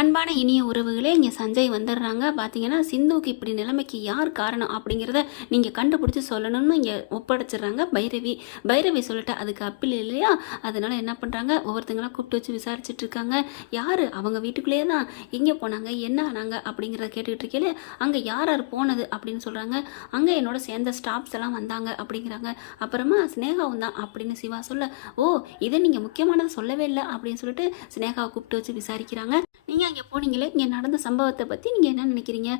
அன்பான இனிய உறவுகளே, இங்கே சஞ்சய் வந்துடுறாங்க. பார்த்தீங்கன்னா சிந்துவுக்கு இப்படி நிலைமைக்கு யார் காரணம் அப்படிங்கிறத நீங்கள் கண்டுபிடிச்சி சொல்லணும்னு இங்கே ஒப்படைச்சிடுறாங்க பைரவி. பைரவி சொல்லிட்டு அதுக்கு அப்பீல் இல்லையா, அதனால் என்ன பண்ணுறாங்க, ஒவ்வொருத்தங்களாம் கூப்பிட்டு வச்சு விசாரிச்சுட்டு இருக்காங்க. யார் அவங்க வீட்டுக்குள்ளேயே தான் எங்கே போனாங்க, என்ன ஆனாங்க அப்படிங்கிறத கேட்டுக்கிட்டு இருக்கே, அங்கே யார் யார் போனது அப்படின்னு சொல்கிறாங்க. அங்கே என்னோட சேர்ந்த ஸ்டாஃப்ஸ் எல்லாம் வந்தாங்க அப்படிங்கிறாங்க. அப்புறமா ஸ்னேகாவும் தான் அப்படின்னு சிவா சொல்ல, ஓ இதை நீங்கள் முக்கியமானதை சொல்லவே இல்லை அப்படின்னு சொல்லிட்டு ஸ்னேகாவை கூப்பிட்டு வச்சு விசாரிக்கிறாங்க. நீங்கள் அங்கே போனீங்களே, இங்கே நடந்த சம்பவத்தை பற்றி நீங்கள் என்ன நினைக்கிறீங்க?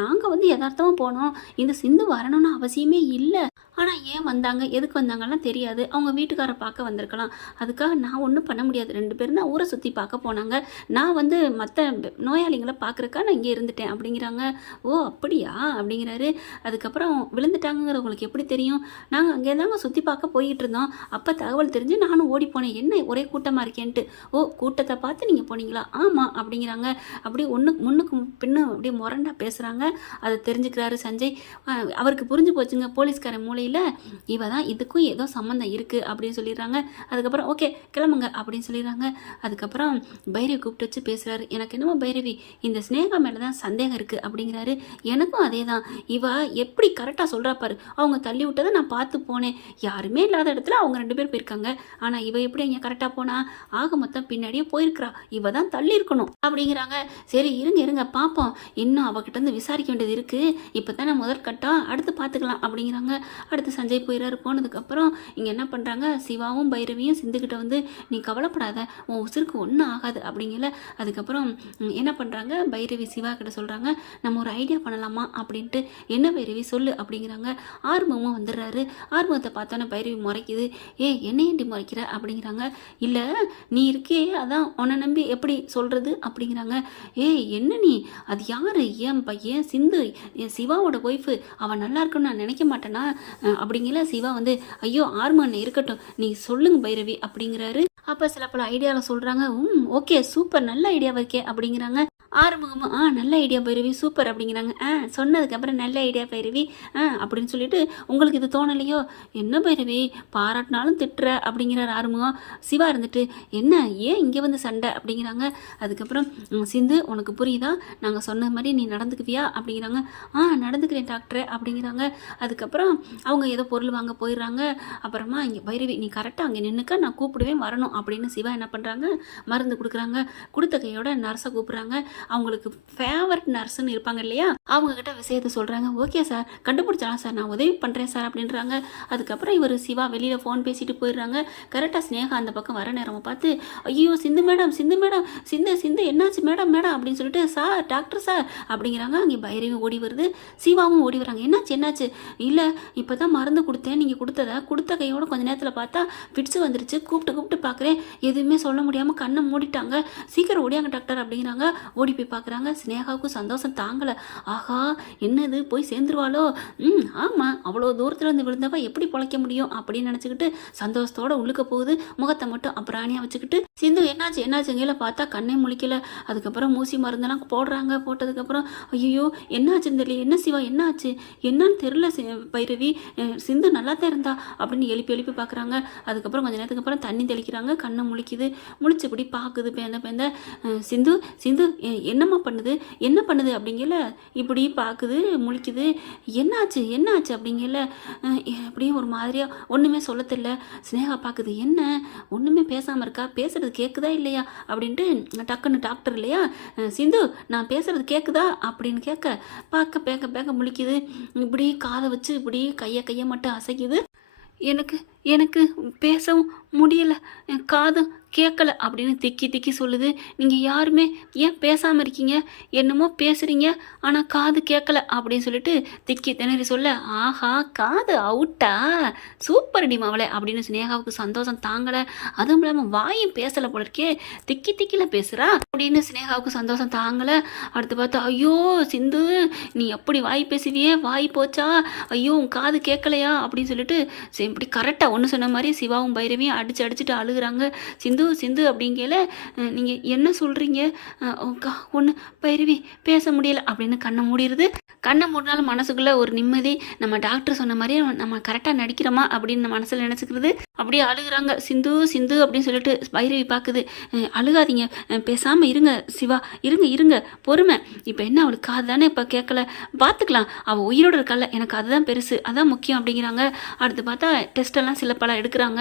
நாங்கள் வந்து யதார்த்தமாக போனோம், இந்த சிந்து வரணும்னு அவசியமே இல்லை. ஆனால் ஏன் வந்தாங்க, எதுக்கு வந்தாங்கலாம் தெரியாது. அவங்க வீட்டுக்காரை பார்க்க வந்திருக்கலாம். அதுக்காக நான் ஒன்றும் பண்ண முடியாது. 2 பேரும் தான் ஊரை சுற்றி பார்க்க போனாங்க. நான் வந்து மற்ற நோயாளிகளை பார்க்குறக்கா நான் இங்கே இருந்துட்டேன் அப்படிங்கிறாங்க. ஓ அப்படியா அப்படிங்கிறாரு. அதுக்கப்புறம் விழுந்துட்டாங்கிறது உங்களுக்கு எப்படி தெரியும்? நாங்கள் அங்கே தாங்க சுற்றி பார்க்க போய்கிட்டு இருந்தோம். அப்போ தகவல் தெரிஞ்சு நானும் ஓடி போனேன். என்ன ஒரே கூட்டமாக இருக்கேன்ட்டு. ஓ கூட்டத்தை பார்த்து நீங்கள் போனீங்களா? ஆமாம் அப்படிங்கிறாங்க. அப்படியே முன்னுக்கு பின்னும் அப்படியே முரண்டா பேசுகிறாங்க. அதை தெரிஞ்சுக்கிறாரு சஞ்சய். அவருக்கு புரிஞ்சு போச்சுங்க, போலீஸ்காரன் மூலையில் இவ தான் இதுக்கும் ஏதோ சம்மந்தம் இருக்குது அப்படின்னு சொல்லிடுறாங்க. அதுக்கப்புறம் ஓகே கிளம்புங்க அப்படின்னு சொல்லிடுறாங்க. அதுக்கப்புறம் பைரவி கூப்பிட்டு வச்சு பேசுகிறாரு. எனக்கு என்னமோ பைரவி இந்த ஸ்னேகா மேலே தான் சந்தேகம் இருக்குது அப்படிங்கிறாரு. எனக்கும் அதே தான். இவ எப்படி கரெக்டாக சொல்கிறா பாரு, அவங்க தள்ளி விட்டதை நான் பார்த்து போனேன். யாருமே இல்லாத இடத்துல அவங்க 2 பேர் போயிருக்காங்க. ஆனால் இவ எப்படி இங்கே கரெக்டாக போனா? ஆக மொத்தம் பின்னாடியே போயிருக்கிறா. இவ தான் தள்ளி இருக்கணும் அப்படிங்கிறாங்க. சரி இருங்க பார்ப்போம், இன்னும் அவகிட்ட இருந்து விசாரிக்க வேண்டியது இருக்குது. இப்போ தானே முதல் கட்டம், அடுத்து பார்த்துக்கலாம் அப்படிங்கிறாங்க. அடுத்து சஞ்சய் போயிடாரு. போனதுக்கப்புறம் இங்கே என்ன பண்ணுறாங்க, சிவாவும் பைரவியும் சிந்துக்கிட்ட வந்து நீ கவலைப்படாத, உன் உசுருக்கு ஒன்றும் ஆகாது அப்படிங்கல. அதுக்கப்புறம் என்ன பண்ணுறாங்க, பைரவி சிவா கிட்ட சொல்கிறாங்க, நம்ம ஒரு ஐடியா பண்ணலாமா அப்படின்ட்டு. என்ன பைரவி சொல்லு அப்படிங்கிறாங்க. ஆர்வமும் வந்துடுறாரு. ஆர்வத்தை பார்த்தோன்னே பைரவி முறைக்குது. என்னையண்டி முறைக்கிற அப்படிங்கிறாங்க. இல்லை நீ இருக்கே, அதான் உன்னை நம்பி எப்படி சொல்கிறது அப்படிங்கிறாங்க. என்ன நீ, அது யார், என் பையன் சிந்து, என் சிவாவோட ஒய்ஃபு, அவன் நல்லா இருக்குன்னு நான் நினைக்க மாட்டேனா அப்படிங்கிற. சிவா வந்து ஐயோ ஆர்மன் இருக்கட்டும், நீ சொல்லுங்க பைரவி அப்படிங்கிறாரு. அப்போ சில பல ஐடியாவில் சொல்கிறாங்க. ஓகே சூப்பர், நல்ல ஐடியாவாக இருக்கே அப்படிங்கிறாங்க. ஆறுமுகமும் நல்ல ஐடியா பைரவி சூப்பர் அப்படிங்கிறாங்க. சொன்னதுக்கப்புறம் நல்ல ஐடியா பைரவி அப்படின்னு சொல்லிட்டு, உங்களுக்கு இது தோணலையோ? என்ன பைரவி பாராட்டினாலும் திட்டுற அப்படிங்கிறார் ஆறுமுகம். சிவா இருந்துட்டு என்ன ஏன் இங்கே வந்து சண்டை அப்படிங்கிறாங்க. அதுக்கப்புறம் சிந்து உனக்கு புரியுதா, நாங்கள் சொன்ன மாதிரி நீ நடந்துக்குவியா அப்படிங்கிறாங்க. நடந்துக்கிறேன் டாக்டர் அப்படிங்கிறாங்க. அதுக்கப்புறம் அவங்க ஏதோ பொருள் வாங்க போயிடுறாங்க. அப்புறமா இங்கே பைரவி நீ கரெக்டாக அங்கே நின்றுக்க, நான் கூப்பிடுவேன் வரணும் அப்படின்னு சிவா என்ன பண்ணுறாங்க, மருந்து கொடுக்குறாங்க. கொடுத்த கையோட நர்ஸை கூப்பிட்றாங்க. அவங்களுக்கு ஃபேவரட் நர்ஸ்ன்னு இருப்பாங்க இல்லையா, அவங்க கிட்ட விஷயத்தை சொல்கிறாங்க. ஓகே சார் கண்டுபிடிச்சலாம் சார், நான் உதவி பண்ணுறேன் சார் அப்படின்றாங்க. அதுக்கப்புறம் இவர் சிவா வெளியில் ஃபோன் பேசிட்டு போயிடுறாங்க. கரெக்டாக ஸ்னேகா அந்த பக்கம் வர நேரமாக பார்த்து ஐயோ சிந்து மேடம் சிந்து என்னாச்சு மேடம் அப்படின்னு சொல்லிட்டு, சார் டாக்டர் சார் அப்படிங்கிறாங்க. அங்கே பைரவி ஓடி வருது, சிவாவும் ஓடி வராங்க. என்னாச்சு? இல்லை இப்போ தான் மருந்து கொடுத்தேன், நீங்கள் கொடுத்த கையோட கொஞ்ச நேரத்தில் பார்த்தா ஃபிட்ஸ் வந்துருச்சு, கூப்பிட்டு பார்க்குறேன், எதுவுமே சொல்ல முடியாமல் கண்ணை மூடிட்டாங்க, சீக்கிரம் ஓடியாங்க டாக்டர் அப்படிங்கிறாங்க. ஓடி போய் பார்க்குறாங்க. ஸ்னேகாவுக்கு சந்தோஷம் தாங்கலை. ஆஹா என்னது போய் சேர்ந்துருவாளோ, ஆமாம் அவ்வளோ தூரத்தில் இருந்து விழுந்தவ எப்படி பொழைக்க முடியும் அப்படின்னு நினச்சிக்கிட்டு சந்தோஷத்தோடு உள்ளுக்க போகுது. முகத்தை மட்டும் அப்புறாணியாக வச்சுக்கிட்டு சிந்து என்னாச்சுங்கல பார்த்தா கண்ணே முழிக்கல. அதுக்கப்புறம் மூசி மருந்தெல்லாம் போடுறாங்க. போட்டதுக்கப்புறம் ஐயோ என்னாச்சுன்னு தெரியல, என்ன சிவா என்னாச்சு என்னன்னு தெரில பைரவி, சிந்து நல்லா தான் இருந்தா அப்படின்னு எழுப்பி பார்க்குறாங்க. அதுக்கப்புறம் கொஞ்சம் நேரத்துக்கு அப்புறம் தண்ணி தெளிக்கிறாங்க. கண்ணை முழிக்குது. முழிச்சபடி பார்க்குது. பேந்த சிந்து என்னம்மா என்ன பண்ணுது அப்படிங்கல. இப்படி பார்க்குது, முழிக்குது. என்னாச்சு அப்படிங்கல. அப்படியே ஒரு மாதிரியாக ஒன்றுமே சொல்ல தெரியல. ஸ்னேகா பார்க்குது, என்ன ஒன்றுமே பேசாமல் இருக்கா, பேசுறது கேட்குதா இல்லையா அப்படின்ட்டு டக்குன்னு டாக்டர் இல்லையா, சிந்து நான் பேசுறது கேட்குதா அப்படின்னு கேட்க பேக்க முழிக்குது. இப்படி காதை வச்சு இப்படி கையை மட்டும் அசைக்குது. எனக்கு பேசவும் முடியல, காதும் கேட்கல அப்படின்னு திக்கி சொல்லுது. நீங்கள் யாருமே ஏன் பேசாமல் இருக்கீங்க, என்னமோ பேசுகிறீங்க ஆனால் காது கேட்கல அப்படின்னு சொல்லிட்டு திக்கி திணறி சொல்ல, ஆஹா காது அவுட்டா சூப்பர் டி மாவளை அப்படின்னு ஸ்னேகாவுக்கு சந்தோஷம் தாங்கலை. அதுவும் இல்லாமல் வாயும் பேசலை போல இருக்கே, திக்கில பேசுகிறா அப்படின்னு ஸ்னேகாவுக்கு சந்தோஷம் தாங்கலை. அடுத்து பார்த்தா ஐயோ சிந்து நீ எப்படி வாய் பேசுவியே, வாய் போச்சா, ஐயோ உன் காது கேட்கலையா அப்படின்னு சொல்லிட்டு இப்படி கரெக்டாக ஒன்று சொன்ன மாதிரி சிவாவும் பைரவியும் அடிச்சுட்டு அழுகுறாங்க. சிந்து சிந்து அப்படிங்கல நீங்கள் என்ன சொல்கிறீங்க? ஒன்று பைரவி பேச முடியல அப்படின்னு கண்ணை மூடிடுது. கண்ணை மூடினாலும் மனசுக்குள்ளே ஒரு நிம்மதி. நம்ம டாக்டர் சொன்ன மாதிரியே நம்ம கரெக்டாக நடிக்கிறோமா அப்படின்னு மனசில் நினச்சிக்கிறது. அப்படியே அழுகுறாங்க. சிந்து சிந்து அப்படின்னு சொல்லிட்டு பைரவி பார்க்குது. அழுகாதீங்க, பேசாமல் இருங்க சிவா, இருங்க பொறுமை. இப்போ என்ன அவளுக்கு காது தானே இப்போ கேட்கல, பார்த்துக்கலாம், அவள் உயிரோடு இருக்கால, எனக்கு அதுதான் பெருசு, அதான் முக்கியம் அப்படிங்கிறாங்க. அடுத்து பார்த்தா டெஸ்ட்டெல்லாம் சில பல எடுக்கிறாங்க.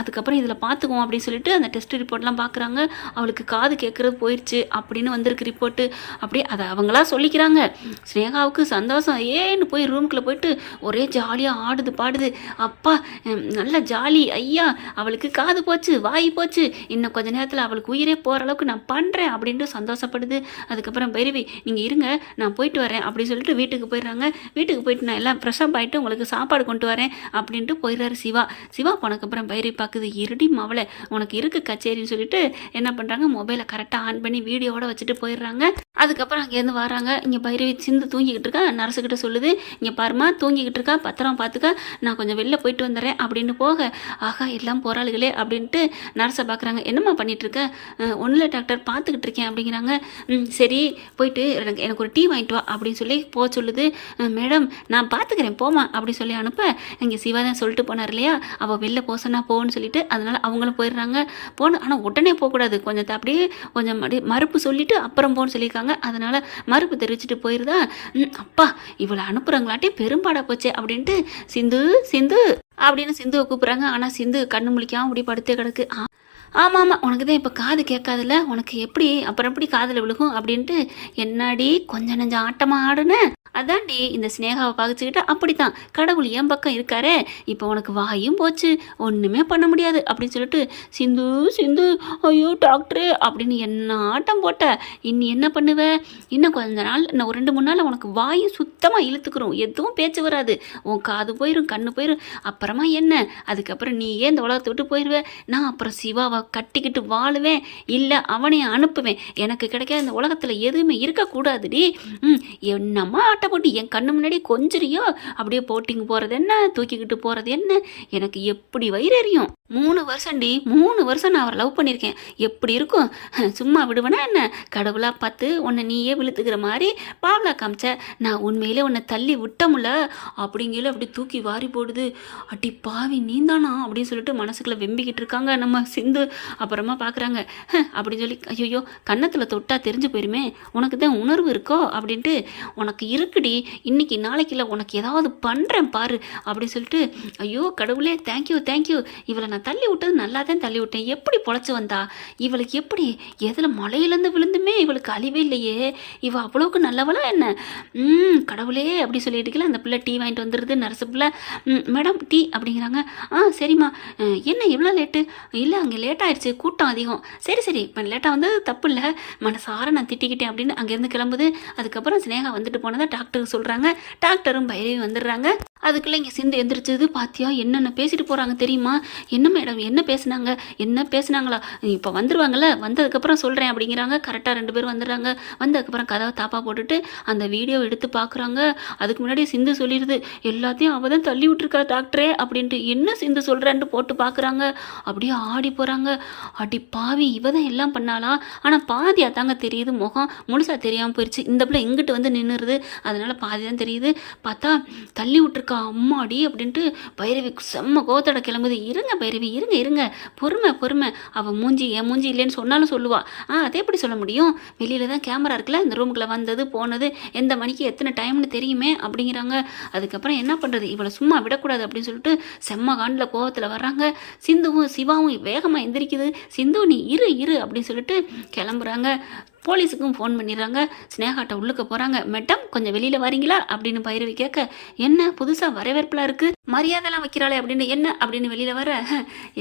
அதுக்கப்புறம் இதில் பார்த்துக்குவோம் அப்படின்னு சொல்லிட்டு அந்த டெஸ்ட் ரிப்போர்ட்லாம் பார்க்குறாங்க. அவளுக்கு காது கேட்குறது போயிடுச்சு அப்படின்னு வந்திருக்கு ரிப்போர்ட்டு. அப்படியே அதை அவங்களா சொல்லிக்கிறாங்க. ஸ்னேகாவுக்கு சந்தோஷம் ஏன்னு போய் ரூமுக்குள்ளே போயிட்டு ஒரே ஜாலியாக ஆடுது பாடுது. அப்பா நல்ல ஜாலி, ஐயா அவளுக்கு காது போச்சு, வாய் போச்சு, இன்னும் கொஞ்ச நேரத்தில் அவளுக்கு உயிரே போகிற அளவுக்கு நான் பண்ணுறேன் அப்படின்ட்டு சந்தோஷப்படுது. அதுக்கப்புறம் பைரவி நீங்கள் இருங்க, நான் போயிட்டு வரேன் அப்படின்னு சொல்லிட்டு வீட்டுக்கு போயிடுறாங்க. வீட்டுக்கு போயிட்டு நான் எல்லாம் ஃப்ரெஷ்ஷப் ஆகிட்டு உங்களுக்கு சாப்பாடு கொண்டு வரேன் அப்படின்ட்டு போயிடுறாரு சிவா போனதுக்கப்புறம் பைரவி பார்க்குது. இருடி மவளை, உனக்கு இருக்கு கச்சேரின்னு சொல்லிட்டு என்ன பண்ணுறாங்க, மொபைலை கரெக்டாக ஆன் பண்ணி வீடியோவோட வச்சுட்டு போயிடுறாங்க. அதுக்கப்புறம் அங்கேருந்து வராங்க. இங்கே பைரவி சிந்து தூங்கிக்கிட்டு இருக்கா. நர்ஸுக்கிட்ட சொல்லுது, இங்கே பாருமா தூங்கிக்கிட்டு இருக்கா, பத்திரம் பார்த்துக்க, நான் கொஞ்சம் வெளில போயிட்டு வந்துடுறேன் அப்படின்னு போக, ஆகா எல்லாம் போராளுகளே அப்படின்ட்டு நர்ஸை பார்க்குறாங்க. என்னம்மா பண்ணிகிட்ருக்க? ஒன்றும் இல்லை டாக்டர், பார்த்துக்கிட்டு இருக்கேன் அப்படிங்கிறாங்க. சரி போயிட்டு எனக்கு ஒரு டீ வாங்கிட்டு வா அப்படின்னு சொல்லி போக சொல்லுது. மேடம் நான் பார்த்துக்கிறேன் போமா அப்படின்னு சொல்லி அனுப்ப, இங்கே சிவா தான் சொல்லிட்டு போனார் இல்லையா, அவள் வெளில போசனா போன்னு சொல்லிட்டு, அதனால் அவங்களும் போயிடுறாங்க. போன ஆனால் உடனே போகக்கூடாது, கொஞ்சம் அப்படியே கொஞ்சம் மறுப்பு சொல்லிவிட்டு அப்புறம் போன்னு சொல்லியிருக்காங்க. அதனால் மறுப்பு தெரிவிச்சுட்டு போயிருதா. அப்பா இவளை அனுப்புகிறாங்களாட்டே பெரும்பாடாக போச்சே அப்படின்ட்டு சிந்து சிந்து அப்படின்னு சிந்துவை கூப்பிட்றாங்க. ஆனால் சிந்து கண்ணு முழிக்காமல் அப்படி படுத்தே கிடக்கு. ஆமாம் உனக்கு தான் இப்போ காது கேட்காதுல்ல, உனக்கு எப்படி அப்புறம் எப்படி காதில் விழுகும் அப்படின்ட்டு, என்னாடி கொஞ்சம் நெஞ்சம் ஆட்டமாக ஆடுனேன், அதான்டி இந்த ஸ்னேகாவை பார்த்துக்கிட்டா அப்படித்தான், கடவுள் என் பக்கம் இருக்காரே, இப்போ உனக்கு வாயும் போச்சு, ஒன்றுமே பண்ண முடியாது அப்படின்னு சொல்லிட்டு, சிந்து சிந்து ஐயோ டாக்டரு அப்படின்னு என்ன ஆட்டம் போட்ட, இன்னி என்ன பண்ணுவ, இன்னும் கொஞ்ச நாள், இன்னும் ஒரு 2-3 நாள் உனக்கு வாயும் சுத்தமாக இழுத்துக்கிறோம், எதுவும் பேச்சு வராது, உன் காது போயிடும் கண்ணு போயிடும், அப்புறமா என்ன, அதுக்கப்புறம் நீ ஏன் இந்த உலகத்தை விட்டு போயிடுவேன், நான் அப்புறம் சிவாவை கட்டிக்கிட்டு வாழுவேன், இல்லை அவனையை அனுப்புவேன், எனக்கு கிடைக்காத இந்த உலகத்தில் எதுவுமே இருக்கக்கூடாதுடி. என்னம்மா ஆட்டம் போட்டு என் கண்ணு முன்னாடி கொஞ்சிறியோ, அப்படியே போட்டிங் போகிறது என்ன, தூக்கிக்கிட்டு போகிறது என்ன, எனக்கு எப்படி வயிறு எரியும். 3 வருஷம்டி, 3 வருஷம் நான் அவரை லவ் பண்ணியிருக்கேன், எப்படி இருக்கும், சும்மா விடுவேனா என்ன, கடவுளாக பார்த்து உன்னை நீயே விழுத்துக்கிற மாதிரி பாவலா காமிச்ச, நான் உண்மையிலே உன்னை தள்ளி விட்டமுல்ல அப்படிங்கிற அப்படி தூக்கி வாரி போடுது. அட்டி பாவி நீந்தானா அப்படின்னு சொல்லிட்டு மனசுக்குள்ளே வெம்பிக்கிட்டு இருக்காங்க நம்ம சிந்து. அப்புறமா பார்க்குறாங்க, அப்படின்னு சொல்லி ஐயோ கன்னத்தில் தொட்டா தெரிஞ்சு போயிருமே, உனக்கு தான் உணர்வு இருக்கோ அப்படின்ட்டு, உனக்கு இருக்குடி, இன்னைக்கு நாளைக்கு இல்லை உனக்கு ஏதாவது பண்ணுறேன் பாரு அப்படின்னு சொல்லிட்டு, ஐயோ கடவுளே தேங்க்யூ, இவளை நான் தள்ளி விட்டது நல்லா தான் தள்ளி விட்டேன், எப்படி பொழைச்சி வந்தா, இவளுக்கு எப்படி எதில் மலையிலேருந்து விழுந்துமே இவளுக்கு அழிவே இல்லையே, இவள் அவ்வளோக்கு நல்லவளா என்ன, கடவுளே அப்படி சொல்லிட்டுக்கல. அந்த பிள்ளை டீ வாங்கிட்டு வந்துடுது. நர்ஸு பிள்ளை, மேடம் டீ அப்படிங்கிறாங்க. சரிம்மா, என்ன எவ்வளோ லேட்டு, இல்லை அங்கே லேட் ஆயிடுச்சு, கூட்டம் அதிகம், சரி இப்போ லேட்டாக வந்து தப்பு இல்லை, மனசார நான் திட்டிக்கிட்டேன் அப்படின்னு அங்கேருந்து கிளம்புது. அதுக்கப்புறம் ஸ்னேகா வந்துட்டு போனதை டாக்டருக்கு சொல்கிறாங்க. டாக்டரும் பைரவி வந்துடுறாங்க. அதுக்குள்ளே இங்கே சிந்து எந்திரிச்சது. பாத்தியா என்னென்ன பேசிட்டு போகிறாங்க தெரியுமா, என்ன மேடம் என்ன பேசுனாங்களா, இப்போ வந்துடுவாங்கள்ல, வந்ததுக்கப்புறம் சொல்கிறேன் அப்படிங்கிறாங்க. கரெக்டாக 2 பேரும் வந்துடுறாங்க. வந்ததுக்கப்புறம் கதவை தாப்பா போட்டுட்டு அந்த வீடியோ எடுத்து பார்க்குறாங்க. அதுக்கு முன்னாடி சிந்து சொல்லிடுது, எல்லாத்தையும் அவள் தான் தள்ளி விட்டுருக்கா டாக்டரே அப்படின்ட்டு. என்ன சிந்து சொல்கிறேன்ட்டு போட்டு பார்க்குறாங்க. அப்படியே ஆடி போகிறாங்க. அடி பாவி இவ தான் எல்லாம் பண்ணாளா, ஆனால் பாதியாக தாங்க தெரியுது, முகம் முழுசாக தெரியாமல் போயிடுச்சு. இந்த பிள்ளை இங்கிட்டு வந்து நின்றுருது, அதனால் பாதி தான் தெரியுது. பார்த்தா தள்ளி விட்டுருக்கா அம்மாடி அப்படின்ட்டு பைரவி செம்ம கோத்தோட கிளம்புது. இருங்க பைரவி இருங்க, பொறுமை, அவள் மூஞ்சி என் மூஞ்சி இல்லைன்னு சொன்னாலும் சொல்லுவா. அதை எப்படி சொல்ல முடியும், வெளியில தான் கேமரா இருக்குல்ல, இந்த ரூமுக்குள்ளே வந்தது போனது எந்த மணிக்கு எத்தனை டைம்னு தெரியுமே அப்படிங்கிறாங்க. அதுக்கப்புறம் என்ன பண்ணுறது, இவளை சும்மா விடக்கூடாது அப்படின்னு சொல்லிட்டு செம்ம காண்டில் கோவத்தில் வர்றாங்க. சிந்துவும் சிவாவும் வேகமாக எந்திரிக்குது. சிந்து நீ இரு அப்படின்னு சொல்லிட்டு கிளம்புறாங்க. போலீஸுக்கும் ஃபோன் பண்ணிடுறாங்க. ஸ்னேகாட்ட உள்ளுக்க போகிறாங்க. மேடம் கொஞ்சம் வெளியில் வரீங்களா அப்படின்னு பைரவி கேட்க, என்ன புதுசாக வரவேற்பெலாம் இருக்குது, மரியாதைலாம் வைக்கிறாளே அப்படின்னு, என்ன அப்படின்னு வெளியில் வர,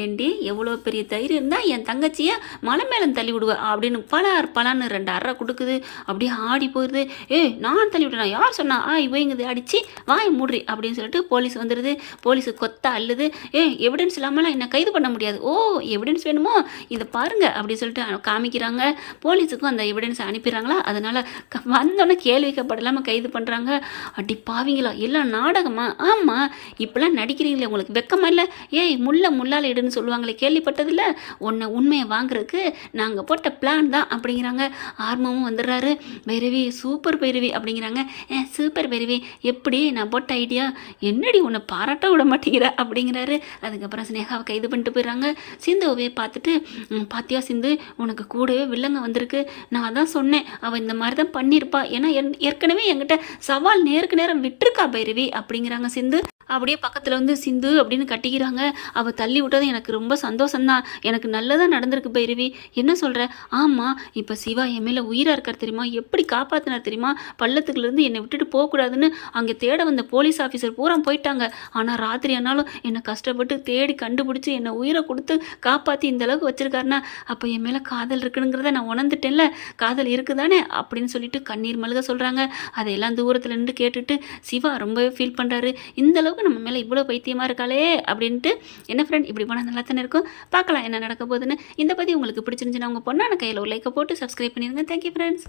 ஏண்டி எவ்வளோ பெரிய தைரியம் இருந்தால் என் தங்கச்சியை மலை மேலே தள்ளி விடுவேன் அப்படின்னு பலான்னு 2 அறை கொடுக்குது. அப்படியே ஆடி போயிடுது. நான் தள்ளி விட்டேன், யார் சொன்னா, இவங்குது அடிச்சு வாய் மூடுறி அப்படின்னு சொல்லிட்டு போலீஸ் வந்துடுது. போலீஸு கொத்தா அள்ளுது. எவிடன்ஸ் இல்லாமலாம் என்னை கைது பண்ண முடியாது, எவிடன்ஸ் வேணுமோ இதை பாருங்க அப்படின்னு சொல்லிட்டு காமிக்கிறாங்க. போலீஸுக்கும் அந்த எவிடன்ஸ் அனுப்பிடுறாங்களா, அதனால் வந்தோன்னே கேள்வி கேட்கப்படலாமல் கைது பண்ணுறாங்க. அடி பாவிங்களா, எல்லாம் நாடகமா? ஆமாம், இப்படிலாம் நடிக்கிறீங்களே, உங்களுக்கு வெக்கமா இல்லை? ஏய், முள்ளால் இடுன்னு சொல்லுவாங்களே, கேள்விப்பட்டதில்ல? உண்மையை வாங்குறதுக்கு நாங்கள் போட்ட பிளான் தான் அப்படிங்கிறாங்க. ஆர்வமும் வந்துடுறாரு. பைரவி சூப்பர் பைரவி அப்படிங்கிறாங்க. சூப்பர் பைரவி, எப்படி நான் போட்ட ஐடியா? என்னடி உன்னை பாராட்ட விட மாட்டேங்கிற அப்படிங்கிறாரு. அதுக்கப்புறம் ஸ்னேகாவை கைது பண்ணிட்டு போயிடுறாங்க. சிந்துவை பார்த்துட்டு, பாத்தியா சிந்து, உனக்கு கூடவே வில்லங்க வந்திருக்கு. நான் தான் சொன்னேன், அவள் இந்த மாதிரி தான் பண்ணியிருப்பா. ஏன்னா ஏற்கனவே என்கிட்ட சவால் நேருக்கு நேரம் விட்டுருக்கா பைரவி அப்படிங்கிறாங்க சிந்து. அப்படியே பக்கத்தில் வந்து சிந்து அப்படின்னு கட்டிக்கிறாங்க. அவள் தள்ளி விட்டது எனக்கு ரொம்ப சந்தோஷம்தான். எனக்கு நல்லதாக நடந்திருக்கு பைரவி. என்ன சொல்கிற? ஆமாம், இப்போ சிவா என் மேலே உயிராக இருக்கார் தெரியுமா? எப்படி காப்பாற்றினார் தெரியுமா? பள்ளத்துக்குலேருந்து என்னை விட்டுட்டு போகக்கூடாதுன்னு அங்கே தேட வந்த போலீஸ் ஆஃபீஸர் பூரா போயிட்டாங்க. ஆனால் ராத்திரி ஆனாலும் என்னை கஷ்டப்பட்டு தேடி கண்டுபிடிச்சி என்னை உயிரை கொடுத்து காப்பாற்றி இந்த அளவுக்கு வச்சுருக்காருன்னா அப்போ என் மேலே காதல் இருக்குனுங்கிறத நான் உணர்ந்துட்டேன்ல. காதல் இருக்குதானே அப்படின்னு சொல்லிட்டு கண்ணீர் மல்க சொல்கிறாங்க. அதையெல்லாம் தூரத்தில் நின்று கேட்டுட்டு சிவா ரொம்பவே ஃபீல் பண்ணுறாரு. இந்த அளவுக்கு நம்ம மேலே இவ்வளோ பைத்தியமாக இருக்காளே அப்படின்ட்டு. என்ன ஃப்ரெண்ட், இப்படி போனால் நல்லா தானே இருக்கும். பார்க்கலாம் என்ன நடக்க போகுதுன்னு. இந்த பற்றி உங்களுக்கு பிடிச்சிருந்துச்சுன்னா உங்கள் பொண்ணான கையில் ஒரு லைக்கை போட்டு சப்ஸ்கிரைப் பண்ணிடுங்க. Thank you friends.